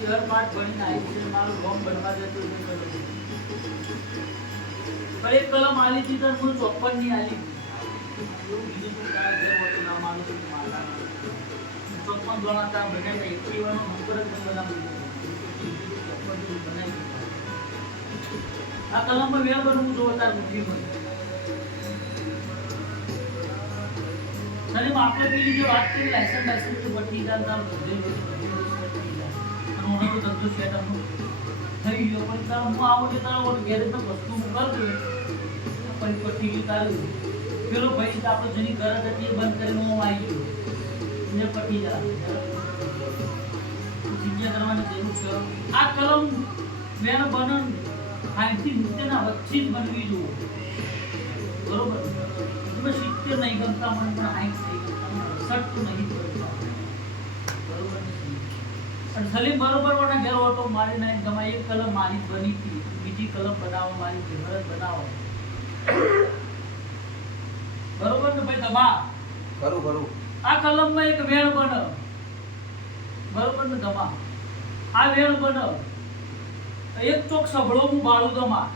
share પાઠ બનીને આવી છે મારું રોમ બનવા દેતો નહીં કરો પણ એક કલમ આલી હતી તો હું 54 ની આલી એવું બીજું તો કાંઈ ઘેર હોતું ના માનું છું માતા 54 ગણા તા બનાવી 81 નો નંબર જ બનાવી આ કલમમાં વેળ બનવું જો તાર બુદ્ધિ બને સલીમ આપણે પેલી જે વાત કરી લાયસન્સ તો બટી જાતા બધે અને ઓનો તો ધંધો સેટ આપનો થઈ ગયો પણ તાર હું આવું કે તાર ઓર ઘેરે તો વસ્તુ કર દે પછી પટી તારું પેલો ભાઈ આપણો જેની ઘર હતી બંધ કરીને હું આવી ગયો ને પટી જા જિંદગી કરવાની જરૂર છે આ કલમ વેણ બનન આથી નીચેના વચ્ચે જ બનવી જોઈએ બરોબર તમે 70 નહીં ગમતા મને પણ 60 થઈ 60 નહીં કરતા બરોબર અને સલીમ બરોબર વના ઘેર ઓટો મારી નહીં તમે એક કલમ મારી બની હતી બીજી કલમ બનાવો મારી ઘેર બનાવો બરોબર ને ભાઈ તમા કરું આ કલમમાં એક વેણ બન બરોબર ને તમા આ વેણ બન એક ચોક સભળો હું બાળું દમા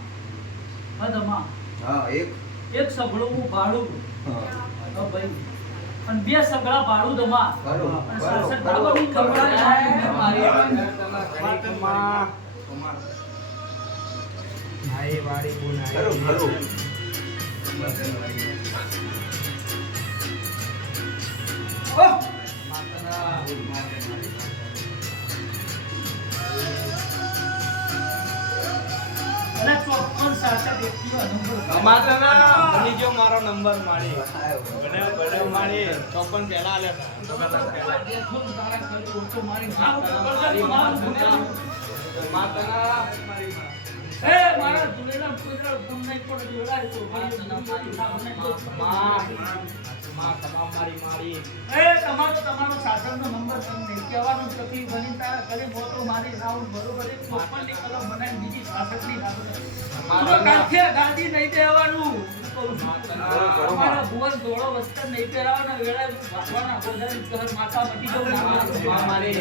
હા દમા હા એક સભળો હું બાળું હા ભાઈ અને બે સગળા બાળું દમા અને સાસર બાળું ખબર મારી આઈ વાડી ગુણ કરું અરે ચોક્કસ સાસર વ્યક્તિઓ નંબર બની જો મારો નંબર મારી બને મારી 54 પહેલા આલ્યા એ મારા દુલેલા કોઈના ગુણ નહીં પડે જોડાય તો ભાઈ તમામ મારી એ તમારો સાસરનો નંબર તમને કહેવાનું તકલીફ બની તારા કરે મોટો મારી રાઉન્ડ બરોબર એક 54 ની કલમ બનાવી બીજી સાસરની નાખો કાંઠે ગાડી નહીં દેવાનું તમારા ભુવન ધોળો વસ્ત્ર નહીં પહેરાવાના વેળા વાગવાના ગોધરા ઘર માથા મટી જવું મારે